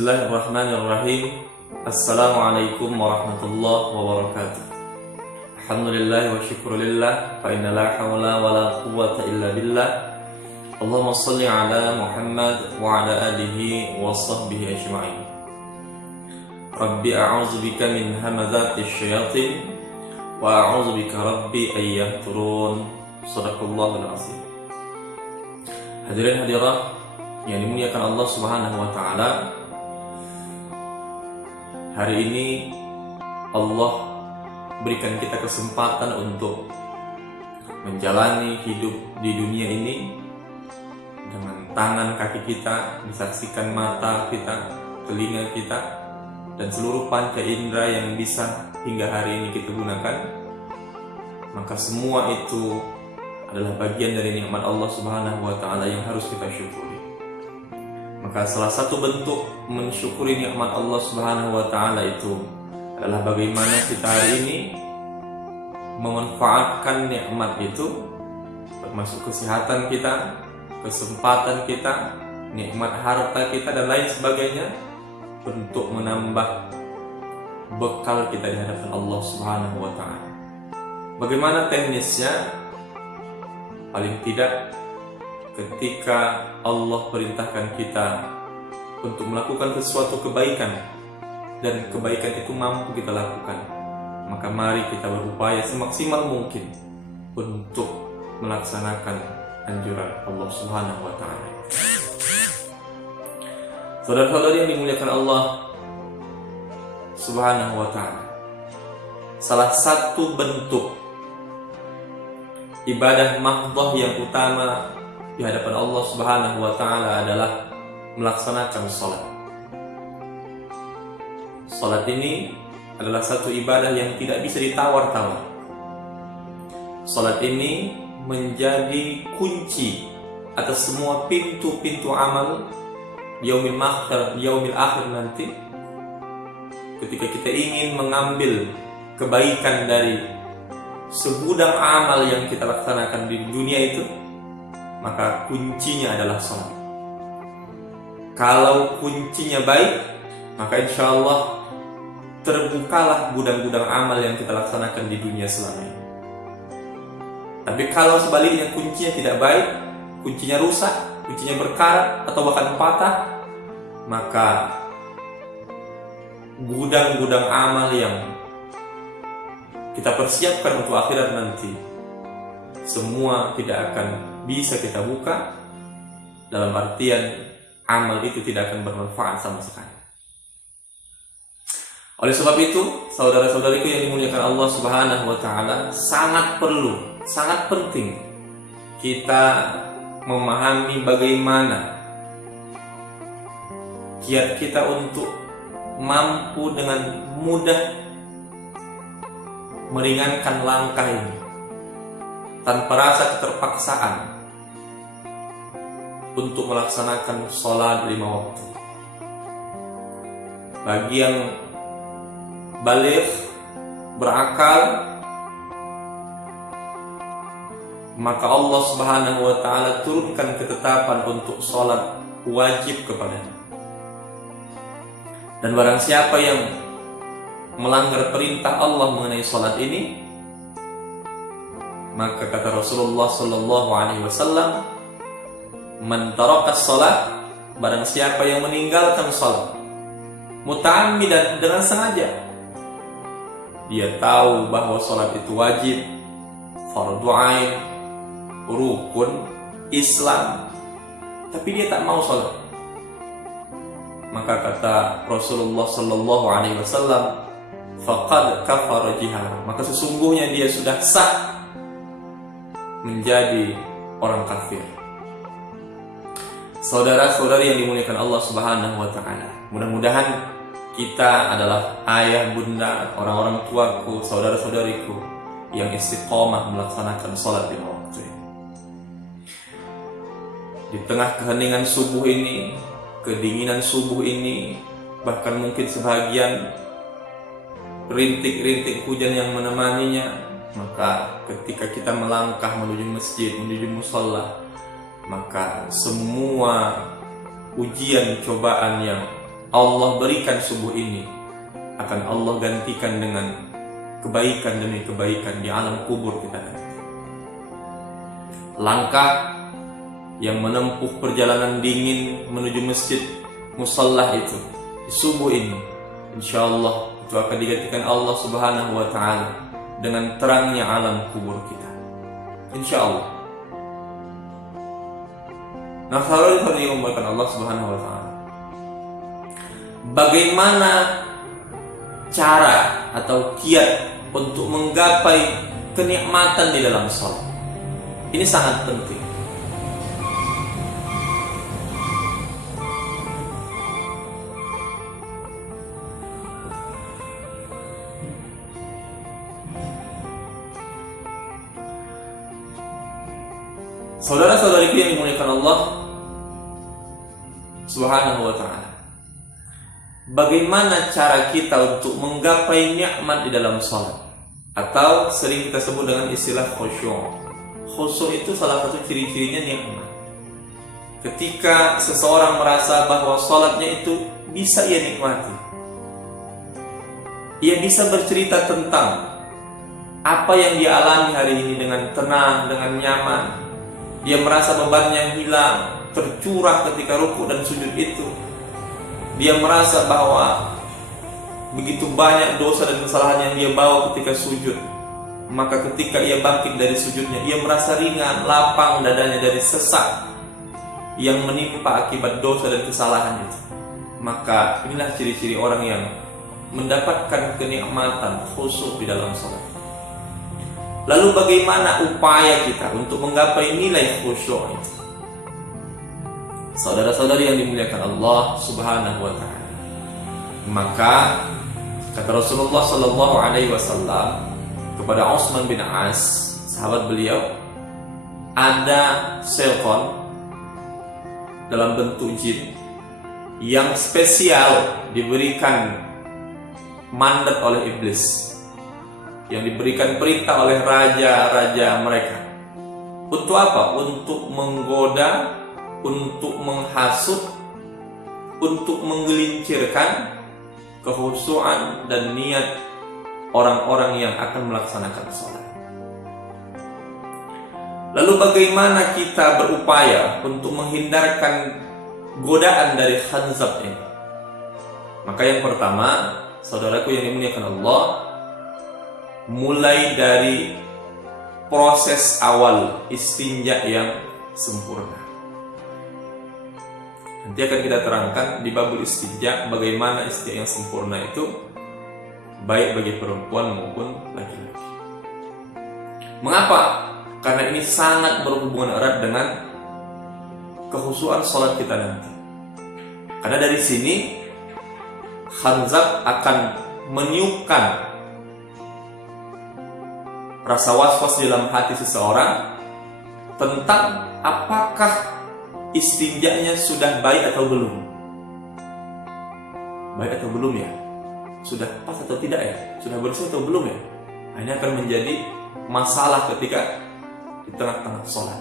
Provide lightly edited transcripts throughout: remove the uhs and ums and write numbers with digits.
Bismillahirrahmanirrahim. Assalamualaikum warahmatullahi wabarakatuh. Alhamdulillah wa syukurillah, fa inna la hawla wa la quwwata illa billah. Allahumma salli ala Muhammad wa ala alihi wa sahbihi ajma'in. Rabbi a'udzu bika min hamazati syayatin wa a'udzu bika rabbi an yahturun. Shadaqallahul azim. Hadirin hadirat yang dimuliakan Allah Subhanahu wa taala, hari ini Allah berikan kita kesempatan untuk menjalani hidup di dunia ini dengan tangan kaki kita, disaksikan mata kita, telinga kita, dan seluruh panca indera yang bisa hingga hari ini kita gunakan. Maka semua itu adalah bagian dari nikmat Allah Subhanahu wa taala yang harus kita syukuri. Maka salah satu bentuk mensyukuri nikmat Allah Subhanahu wa taala itu adalah bagaimana kita hari ini memanfaatkan nikmat itu, termasuk kesehatan kita, kesempatan kita, nikmat harta kita dan lain sebagainya, untuk menambah bekal kita di hadapan Allah Subhanahu wa taala. Bagaimana teknisnya? Paling tidak ketika Allah perintahkan kita untuk melakukan sesuatu kebaikan dan kebaikan itu mampu kita lakukan, maka mari kita berupaya semaksimal mungkin untuk melaksanakan anjuran Allah Subhanahu wa taala. Saudara-saudari yang dimuliakan Allah Subhanahu wa taala, salah satu bentuk ibadah mahdhah yang utama di hadapan Allah Subhanahu wa taala adalah melaksanakan salat. Salat ini adalah satu ibadah yang tidak bisa ditawar-tawar. Salat ini menjadi kunci atas semua pintu-pintu amal yaumil akhir nanti. Ketika kita ingin mengambil kebaikan dari segudang amal yang kita laksanakan di dunia itu, maka kuncinya adalah salat. Kalau kuncinya baik, maka insya Allah terbukalah gudang-gudang amal yang kita laksanakan di dunia selama ini. Tapi kalau sebaliknya kuncinya tidak baik, kuncinya rusak, kuncinya berkarat atau bahkan patah, maka gudang-gudang amal yang kita persiapkan untuk akhirat nanti semua tidak akan bisa kita buka, dalam artian amal itu tidak akan bermanfaat sama sekali. Oleh sebab itu, saudara-saudariku yang dimuliakan Allah Subhanahu wa taala, sangat perlu, sangat penting kita memahami bagaimana kiat kita untuk mampu dengan mudah meringankan langkah ini tanpa rasa keterpaksaan untuk melaksanakan sholat 5 waktu. Bagi yang baligh, berakal, maka Allah Subhanahu wa taala turunkan ketetapan untuk sholat wajib kepadanya. Dan barang siapa yang melanggar perintah Allah mengenai sholat ini, maka kata Rasulullah sallallahu alaihi wasallam, man taraka sholat, barang siapa yang meninggalkan sholat muta'ammidan, dengan sengaja, dia tahu bahwa sholat itu wajib, fardhu ain, rukun Islam, tapi dia tak mau sholat, maka kata Rasulullah sallallahu alaihi wasallam, faqad kafara jihar, maka sesungguhnya dia sudah sah menjadi orang kafir. Saudara-saudari yang dimuliakan Allah Subhanahu wa taala, mudah-mudahan kita adalah ayah, bunda, orang-orang tuaku, saudara-saudariku yang istiqomah melaksanakan sholat 5 waktu. Di tengah keheningan subuh ini, kedinginan subuh ini, bahkan mungkin sebagian rintik-rintik hujan yang menemaninya, maka ketika kita melangkah menuju masjid, menuju musholla, maka semua ujian cobaan yang Allah berikan subuh ini akan Allah gantikan dengan kebaikan demi kebaikan di alam kubur kita nanti. Langkah yang menempuh perjalanan dingin menuju masjid musallah itu di subuh ini, insya Allah itu akan digantikan Allah Subhanahu wa Ta'ala dengan terangnya alam kubur kita, insya Allah. Nah, kalau yang memulakan Allah Subhanahu wa Ta'ala, bagaimana cara atau kiat untuk menggapai kenikmatan di dalam sholat? Ini sangat penting. Saudara-saudariku yang dimuliakan Allah Subhanahu wa Ta'ala, bagaimana cara kita untuk menggapai nikmat di dalam sholat, atau sering kita sebut dengan istilah khusyuk. Khusyuk itu salah satu ciri-cirinya nikmat. Ketika seseorang merasa bahwa sholatnya itu bisa ia nikmati, ia bisa bercerita tentang apa yang dia alami hari ini dengan tenang, dengan nyaman. Dia merasa bebannya hilang, tercurah ketika rukuk dan sujud itu. Dia merasa bahwa begitu banyak dosa dan kesalahan yang dia bawa ketika sujud. Maka ketika ia bangkit dari sujudnya, ia merasa ringan, lapang dadanya dari sesak yang menimpa akibat dosa dan kesalahan itu. Maka inilah ciri-ciri orang yang mendapatkan kenikmatan khusyuk di dalam sholat. Lalu bagaimana upaya kita untuk menggapai nilai khusyuk itu? Saudara-saudari yang dimuliakan Allah Subhanahu wa Ta'ala, maka kata Rasulullah sallallahu alaihi wasallam kepada Utsman bin As, sahabat beliau, ada syaitan dalam bentuk jin yang spesial diberikan mandat oleh iblis, yang diberikan perintah oleh raja-raja mereka. Untuk apa? Untuk menggoda, untuk menghasut, untuk menggelincirkan kekhusyuan dan niat orang-orang yang akan melaksanakan sholat. Lalu bagaimana kita berupaya untuk menghindarkan godaan dari khanzab ini? Maka yang pertama, saudaraku yang dimuliakan Allah, mulai dari proses awal istinja yang sempurna. Nanti akan kita terangkan di babul istinja bagaimana istinja yang sempurna itu, baik bagi perempuan maupun laki-laki. Mengapa? Karena ini sangat berhubungan erat dengan kekhusyuan sholat kita nanti. Karena dari sini khanzab akan meniupkan rasa was-was dalam hati seseorang tentang apakah istinjanya sudah baik atau belum. Baik atau belum ya? Sudah pas atau tidak ya? Sudah bersih atau belum ya? Nah, ini akan menjadi masalah ketika di tengah-tengah sholat.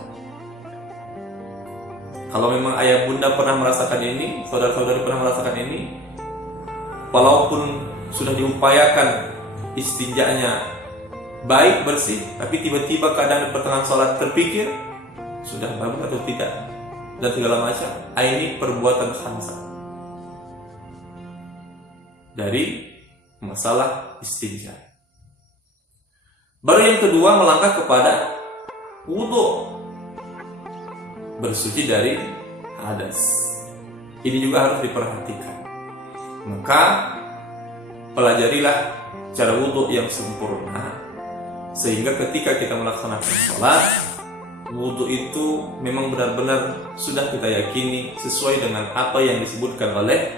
Kalau memang ayah bunda pernah merasakan ini, saudara-saudari pernah merasakan ini, walaupun sudah diupayakan istinjanya baik, bersih, tapi tiba-tiba kadang di pertengahan sholat terpikir sudah bagus atau tidak dan segala macam, ini perbuatan khanzab dari masalah istinja. Baru yang kedua, melangkah kepada wudu, bersuci dari hadas. Ini juga harus diperhatikan. Maka pelajarilah cara wudu yang sempurna, sehingga ketika kita melaksanakan sholat, wudu itu memang benar-benar sudah kita yakini sesuai dengan apa yang disebutkan oleh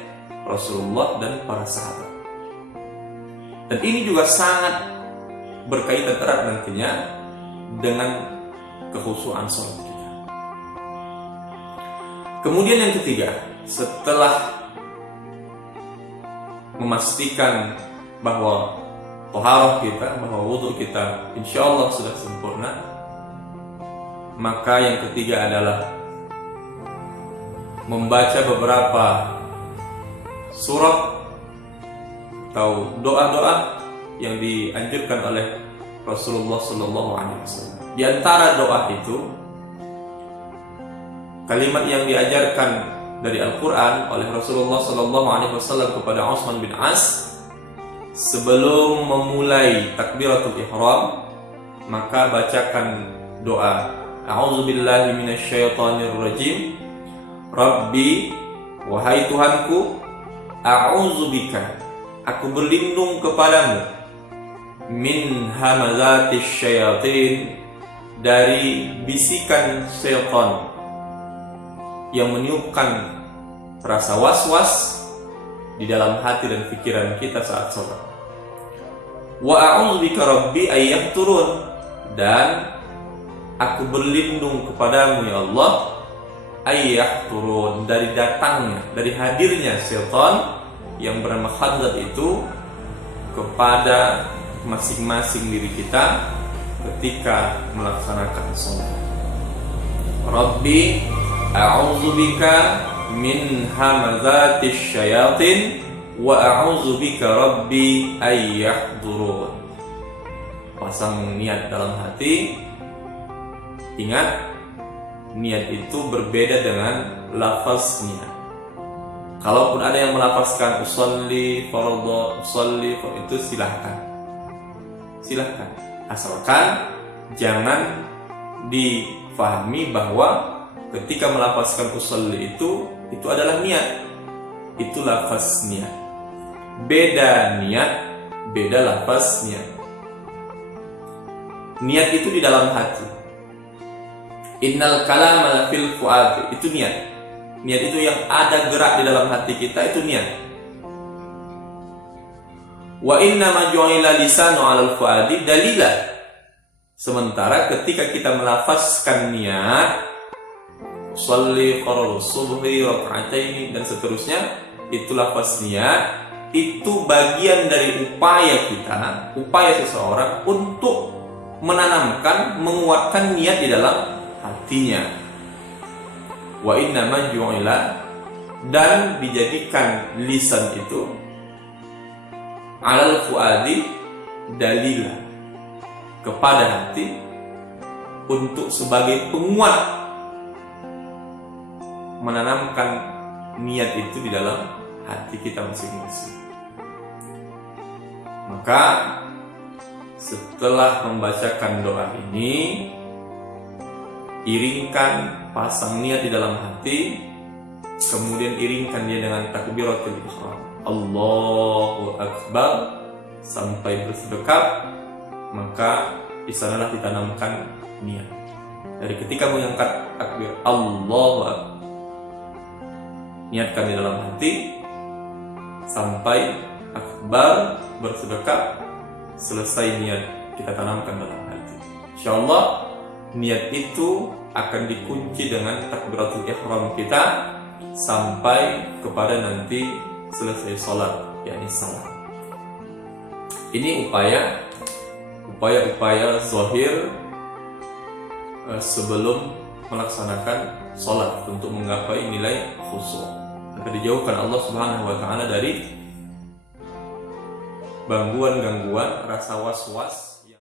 Rasulullah dan para sahabat. Dan ini juga sangat berkaitan erat nantinya dengan kekhusyuan sholat kita. Kemudian yang ketiga, setelah memastikan bahwa taharah kita, bahwa wudu kita insya Allah sudah sempurna, maka yang ketiga adalah membaca beberapa surat atau doa-doa yang dianjurkan oleh Rasulullah SAW. Di antara doa itu, kalimat yang diajarkan dari Al-Quran oleh Rasulullah SAW kepada Utsman bin As sebelum memulai takbiratul ihram, maka bacakan doa A'udzubillahi minasyaitonirrajim. Rabbi, wahai Tuhanku, a'udzubika, aku berlindung kepadamu, min hamazatis syayatin, dari bisikan syaitan yang meniupkan rasa was-was di dalam hati dan pikiran kita saat sholat. Wa a'udzubika rabbi ayyahturun, dan aku berlindung kepadamu ya Allah, ayyahturun, dari datangnya, dari hadirnya syaitan yang bernama Khanzab itu kepada masing-masing diri kita ketika melaksanakan sholat. Rabbi a'udzubika min hamazatis syayatin wa a'udzubika rabbi ayyahdurun. Pasang niat dalam hati. Ingat, niat itu berbeda dengan lafaz niat. Kalaupun ada yang melafazkan usolli fardhu, usolli itu silahkan, asalkan jangan difahami bahwa ketika melafazkan usolli itu adalah niat, itu lafaz niat. Beda niat, beda lafaz niat. Niat itu di dalam hati. Innal kalama fil fuad, itu niat. Niat itu yang ada gerak di dalam hati kita, itu niat. Wa inna ma ju'ila lisanu 'alal fuadi dalila. Sementara ketika kita melafazkan niat, sholli fardhu subhi raka'ataini dan seterusnya, itu lafaz niat, itu bagian dari upaya kita, upaya seseorang untuk menanamkan, menguatkan niat di dalam hatinya. Wa inna ma ju'ila, dan dijadikan lisan itu 'alal fuadi dalila, kepada hati, untuk sebagai penguat menanamkan niat itu di dalam hati kita masing-masing. Maka setelah membacakan doa ini, iringkan, pasang niat di dalam hati, kemudian iringkan dia dengan takbiratul ihram, Allahu Akbar, sampai bersedekap. Maka di sanalah ditanamkan niat. Dari ketika mengangkat takbir Allahu Akbar, niatkan di dalam hati, sampai akbar, bersedekap, selesai niat kita tanamkan dalam hati. Insyaallah niat itu akan dikunci dengan takbiratul ihram kita sampai kepada nanti selesai sholat, yakni salam. Ini upaya zahir sebelum melaksanakan sholat untuk menggapai nilai khusyuk, agar dijauhkan Allah Subhanahu wa taala dari gangguan-gangguan rasa was-was